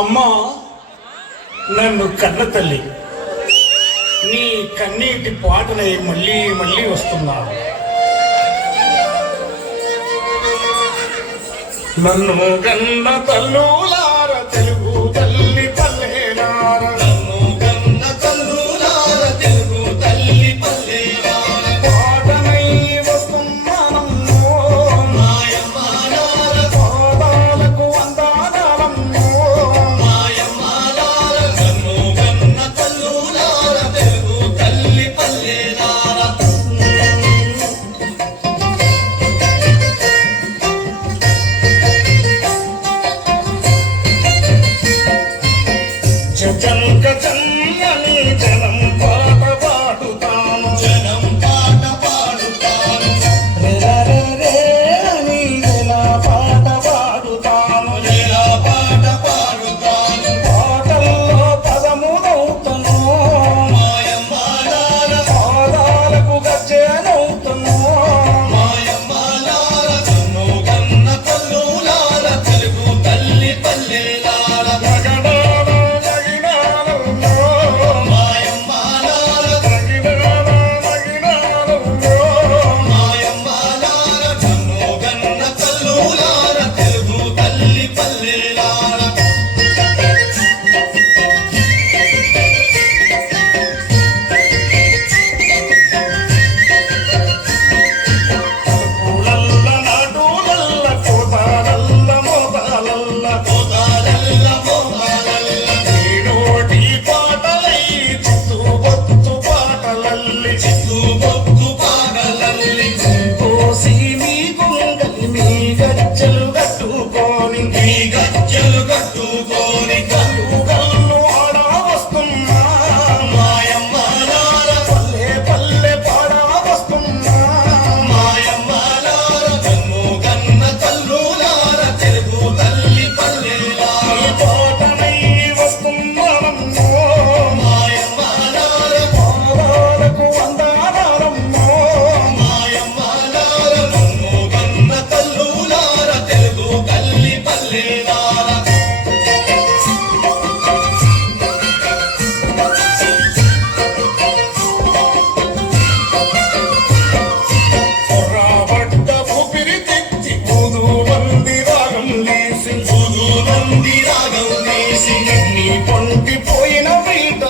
అమ్మా, నన్ను కన్న తల్లి, నీ కన్నీటి పాటలై మళ్ళీ మళ్ళీ వస్తున్నా. నన్ను కన్న తల్లులార తెలుగు తల్లి పల్లెలార, నన్ను కన్న తల్లులార తెలుగు తల్లి పల్లెలార, పాటనై వస్తున్నానమ్మో మాయమ్మాలార, పాదాలకు వందనాలమ్మో మాయమ్మాలార, నన్ను కన్న తల్లులార తెలుగు తల్లి పల్లెలార. జంక జన్మని జనం పాట పాడుతాను, జనం పాట పాడుతాను, రే అని ఎలా పాట పాడుతాను, ఎలా పాట పాడుతాను, పాటల్లో పదమునవుతాను మాయమ్మాలార, పాదాలకు గజ్జెనవుతాను మాయమ్మాలార, నన్ను కన్న తల్లులార తెలుగు తల్లి పల్లెలార. పొంటిపోయిన వీట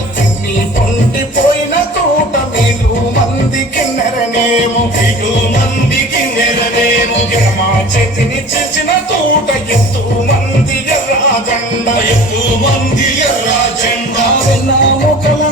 నీ పొంటిపోయిన తోట మీలు మందికి నెరనేమో, ఇటు మందికి నెరనేమో, మా చేతిని చేసిన తోట ఎంతో మంది ఎర్రాజెండ, ఎంతో మంది ఎర్రాజెండ. ఆవిన ముక్కల